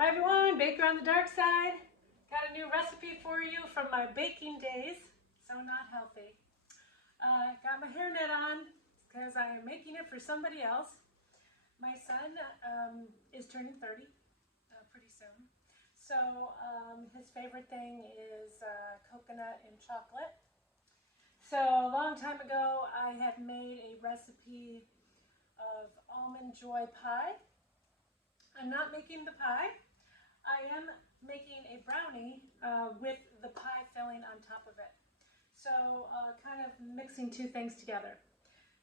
Hi everyone, Baker on the Dark Side. Got a new recipe for you from my baking days, so not healthy. Got my hairnet on because I am making it for somebody else. My son is turning 30 pretty soon, so his favorite thing is coconut and chocolate. So a long time ago I had made a recipe of almond joy pie. I'm not making the pie. I am making a brownie with the pie filling on top of it. So kind of mixing two things together.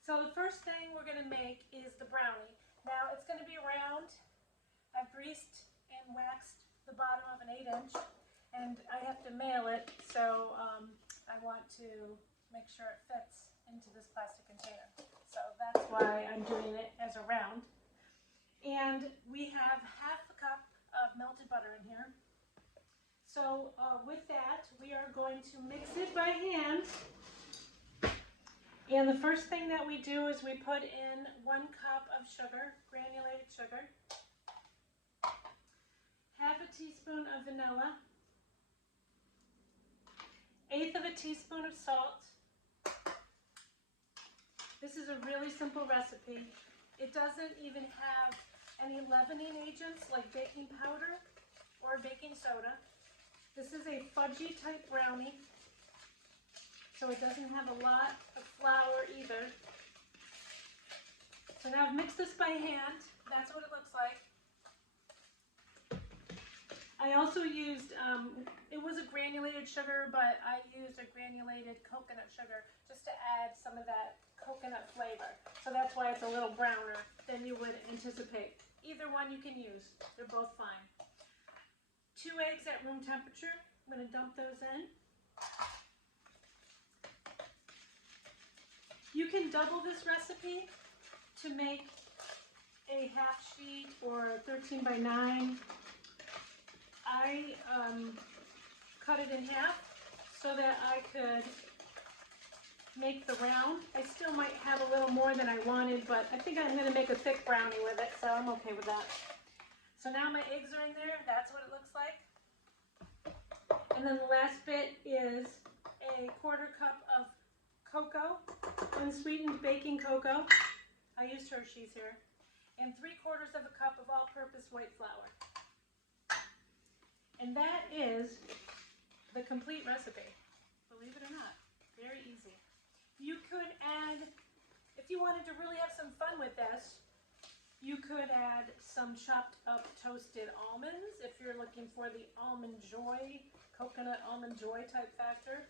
So the first thing we're going to make is the brownie. Now it's going to be round. I've greased and waxed the bottom of an 8-inch and I have to mail it, so I want to make sure it fits into this plastic container. So that's why I'm doing it as a round. And we have half a cup of melted butter in here. So with that, we are going to mix it by hand. And the first thing that we do is we put in 1 cup of sugar, granulated sugar, half a teaspoon of vanilla, 1/8 of a teaspoon of salt. This is a really simple recipe. It doesn't even have any leavening agents like baking powder or baking soda. This is a fudgy type brownie, so it doesn't have a lot of flour either. So now I've mixed this by hand. That's what it looks like. I also used, it was a granulated sugar, but I used a granulated coconut sugar just to add some of that coconut flavor. So that's why it's a little browner than you would anticipate. Either one you can use. They're both fine. 2 eggs at room temperature. I'm going to dump those in. You can double this recipe to make a half sheet or 13 by 9. I cut it in half so that I could make the round. I still might have a little more than I wanted, but I think I'm going to make a thick brownie with it, so I'm okay with that. So now my eggs are in there. That's what it looks like. And then the last bit is a 1/4 cup of cocoa, unsweetened baking cocoa. I used Hershey's here. And 3/4 of a cup of all-purpose white flour. And that is the complete recipe. Believe it or not, very easy. You could add, if you wanted to really have some fun with this, you could add some chopped up toasted almonds if you're looking for the almond joy, coconut almond joy type factor.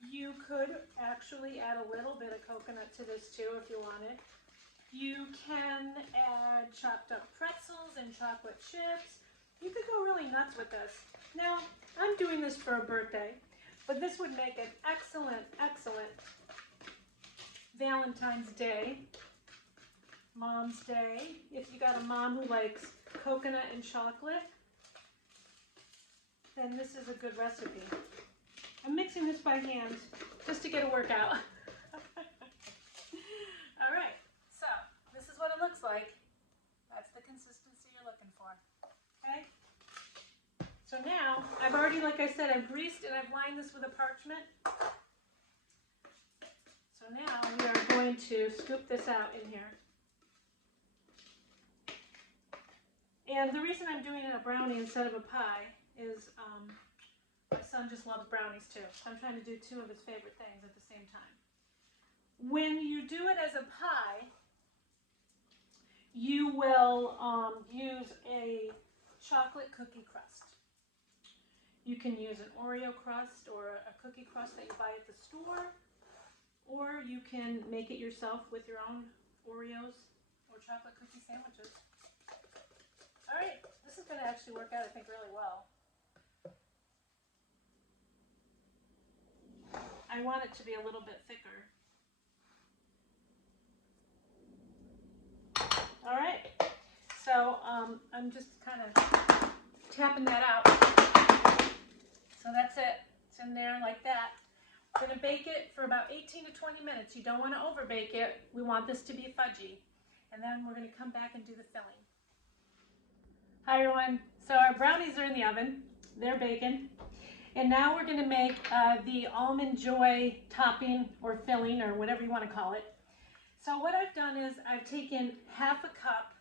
You could actually add a little bit of coconut to this too if you wanted. You can add chopped up pretzels and chocolate chips. You could go really nuts with this. Now, I'm doing this for a birthday, but this would make an excellent, excellent Valentine's Day, Mom's Day, if you got a mom who likes coconut and chocolate, then this is a good recipe. I'm mixing this by hand just to get a workout. All right, so this is what it looks like. That's the consistency you're looking for, okay? So now, I've already, like I said, I've greased and I've lined this with a parchment. So now we are going to scoop this out in here. And the reason I'm doing it a brownie instead of a pie is my son just loves brownies too. So I'm trying to do 2 of his favorite things at the same time. When you do it as a pie, you will use a chocolate cookie crust. You can use an Oreo crust or a cookie crust that you buy at the store, or you can make it yourself with your own Oreos or chocolate cookie sandwiches. All right, this is going to actually work out, I think, really well. I want it to be a little bit thicker. All right, so I'm just kind of tapping that out. So that's it. It's in there like that. We're going to bake it for about 18 to 20 minutes. You don't want to over bake it. We want this to be fudgy. And then we're going to come back and do the filling. Hi everyone. So our brownies are in the oven. They're baking. And now we're gonna make the almond joy topping or filling or whatever you wanna call it. So what I've done is I've taken half a cup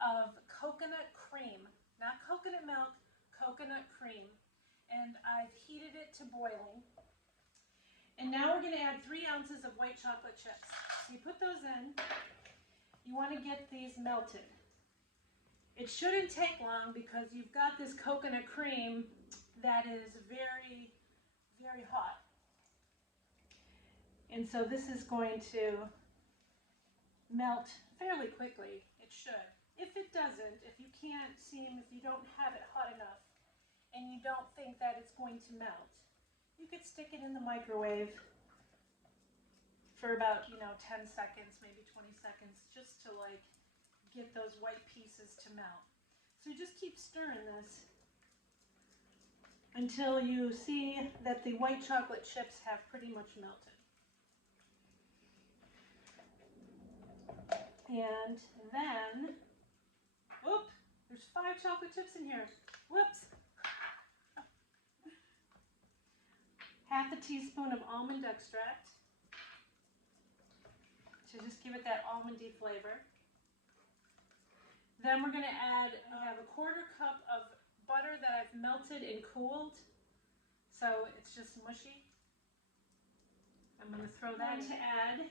of coconut cream, not coconut milk, coconut cream, and I've heated it to boiling. And now we're gonna add 3 ounces of white chocolate chips. So you put those in. You wanna get these melted. It shouldn't take long because you've got this coconut cream that is very, very hot. And so this is going to melt fairly quickly. It should. If it doesn't, if you don't have it hot enough and you don't think that it's going to melt, you could stick it in the microwave for about, 10 seconds, maybe 20 seconds, just to like get those white pieces to melt. So you just keep stirring this until you see that the white chocolate chips have pretty much melted. And then, oops, there's 5 chocolate chips in here. Whoops. Half a teaspoon of almond extract to just give it that almondy flavor. Then we're going to add, I have a 1/4 cup of butter that I've melted and cooled, so it's just mushy. I'm going to throw that in. To add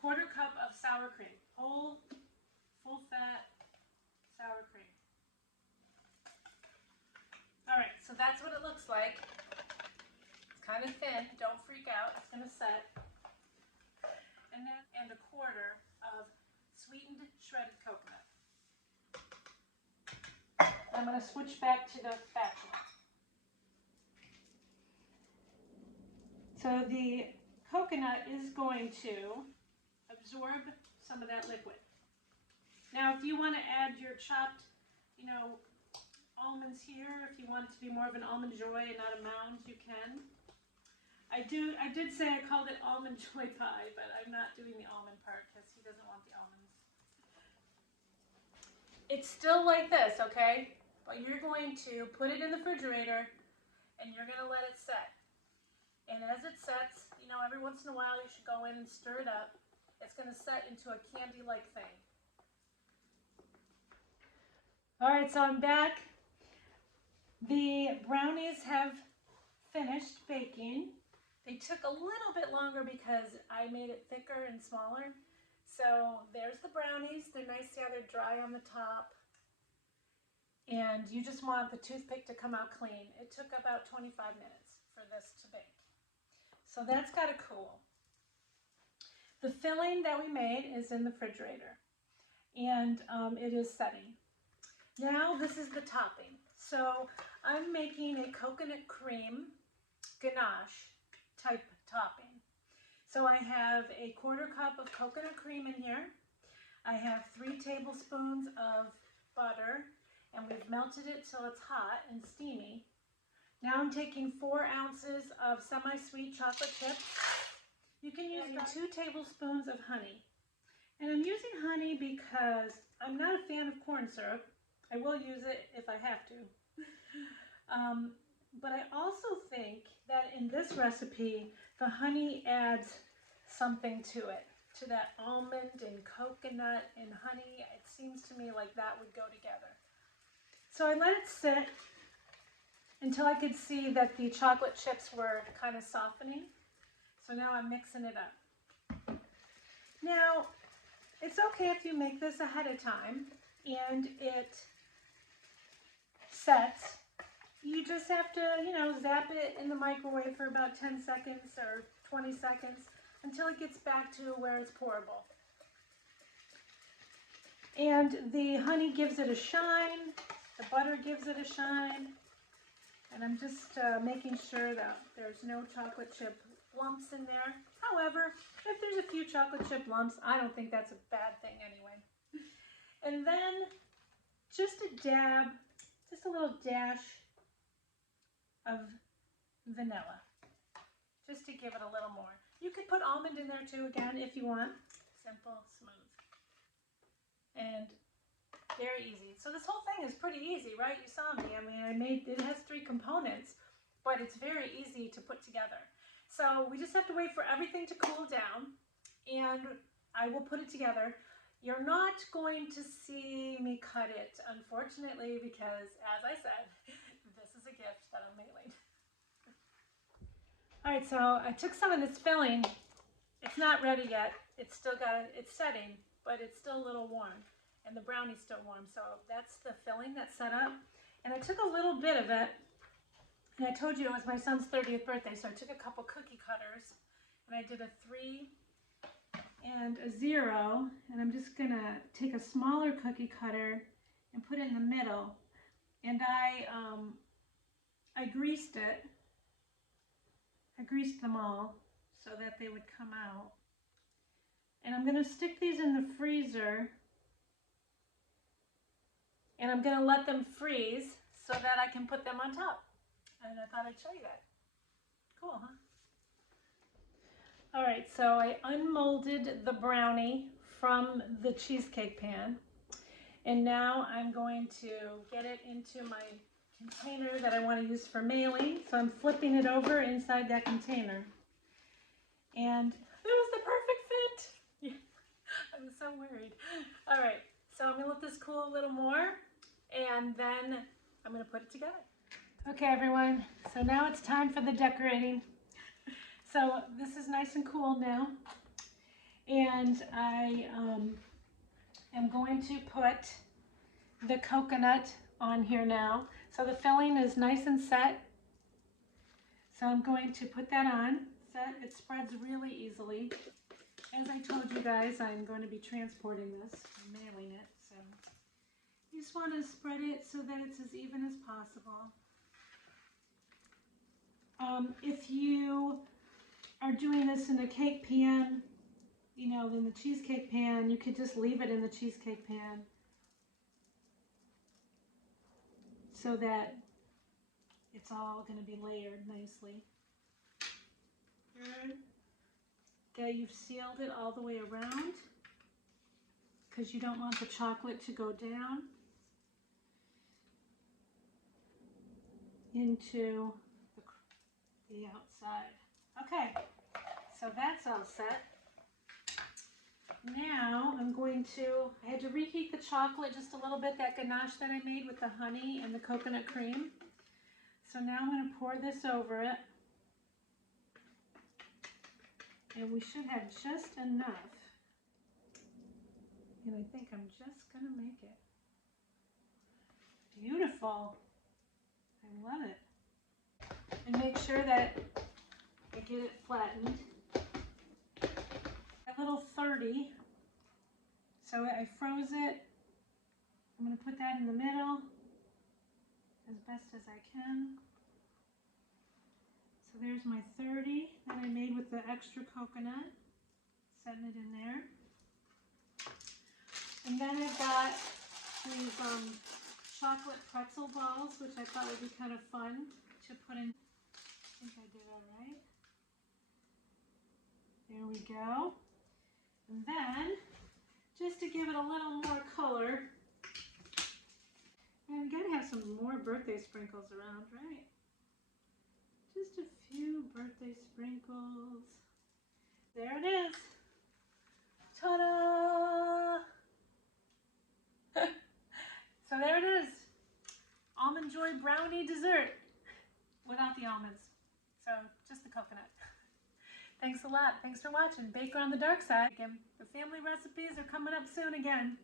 1/4 cup of sour cream, whole, full fat sour cream. All right, so that's what it looks like. It's kind of thin, don't freak out, it's going to set. And then, and a 1/4 of sweetened shredded coconut. I'm going to switch back to the spatula. So the coconut is going to absorb some of that liquid. Now, if you want to add your chopped, almonds here, if you want it to be more of an almond joy and not a mound, you can. I did say I called it almond joy pie, but I'm not doing the almond part because he doesn't want the almonds. It's still like this, okay? But you're going to put it in the refrigerator and you're going to let it set. And as it sets, every once in a while you should go in and stir it up. It's going to set into a candy-like thing. All right, so I'm back. The brownies have finished baking. They took a little bit longer because I made it thicker and smaller. So there's the brownies. They're nice, they're dry on the top. And you just want the toothpick to come out clean. It took about 25 minutes for this to bake. So that's got to cool. The filling that we made is in the refrigerator. And it is setting. Now this is the topping. So I'm making a coconut cream ganache type topping. So I have a 1/4 cup of coconut cream in here. I have 3 tablespoons of butter, and we've melted it till it's hot and steamy. Now I'm taking 4 ounces of semi-sweet chocolate chips. You can use 2 tablespoons of honey. And I'm using honey because I'm not a fan of corn syrup. I will use it if I have to. But I also think that in this recipe, the honey adds something to it, to that almond and coconut and honey. It seems to me like that would go together. So I let it sit until I could see that the chocolate chips were kind of softening. So now I'm mixing it up. Now, it's okay if you make this ahead of time and it sets. You just have to, zap it in the microwave for about 10 seconds or 20 seconds until it gets back to where it's pourable. And the honey gives it a shine, the butter gives it a shine, and I'm just making sure that there's no chocolate chip lumps in there. However, if there's a few chocolate chip lumps, I don't think that's a bad thing anyway. And then just a little dash of vanilla, just to give it a little more. You could put almond in there too, again, if you want. Simple, smooth. And Very easy. So this whole thing is pretty easy, right? You saw me. I mean, it has 3 components, but it's very easy to put together. So we just have to wait for everything to cool down, and I will put it together. You're not going to see me cut it, unfortunately, because as I said, this is a gift that I'm mailing. All right, so I took some of this filling. It's not ready yet. It's still it's setting, but it's still a little warm, and the brownie's still warm. So that's the filling that's set up. And I took a little bit of it, and I told you it was my son's 30th birthday, so I took a couple cookie cutters, and I did a 3 and a 0, and I'm just gonna take a smaller cookie cutter and put it in the middle. And I greased it. I greased them all so that they would come out. And I'm gonna stick these in the freezer, and I'm gonna let them freeze so that I can put them on top. And I thought I'd show you that. Cool, huh? All right, so I unmolded the brownie from the cheesecake pan, and now I'm going to get it into my container that I want to use for mailing. So I'm flipping it over inside that container, and it was the perfect fit. Yeah, I was so worried. All right, so I'm gonna let this cool a little more, and then I'm gonna put it together. Okay, everyone, so now it's time for the decorating. So this is nice and cool now, and I am going to put the coconut on here now. So the filling is nice and set, so I'm going to put that on. It spreads really easily. As I told you guys, I'm going to be transporting this, I'm mailing it, so you just want to spread it so that it's as even as possible. If you are doing this in a cake pan, you know, in the cheesecake pan, you could just leave it in the cheesecake pan so that it's all going to be layered nicely. Okay, you've sealed it all the way around because you don't want the chocolate to go down into the outside. Okay, so that's all set. Now I'm going to, I had to reheat the chocolate just a little bit, that ganache that I made with the honey and the coconut cream. So now I'm going to pour this over it. And we should have just enough. And I think I'm just going to make it. Beautiful. I love it. And make sure that I get it flattened. A little 30. So I froze it. I'm going to put that in the middle as best as I can. So there's my 30 that I made with the extra coconut. Setting it in there. And then I've got these chocolate pretzel balls, which I thought would be kind of fun to put in. I think I did all right. There we go. And then, just to give it a little more color, and you gotta have some more birthday sprinkles around, right? Just a few birthday sprinkles. There it is. Ta-da! So there it is. Almond Joy brownie dessert without the almonds. So just the coconut. Thanks a lot. Thanks for watching. Baker on the Dark Side. The family recipes are coming up soon again.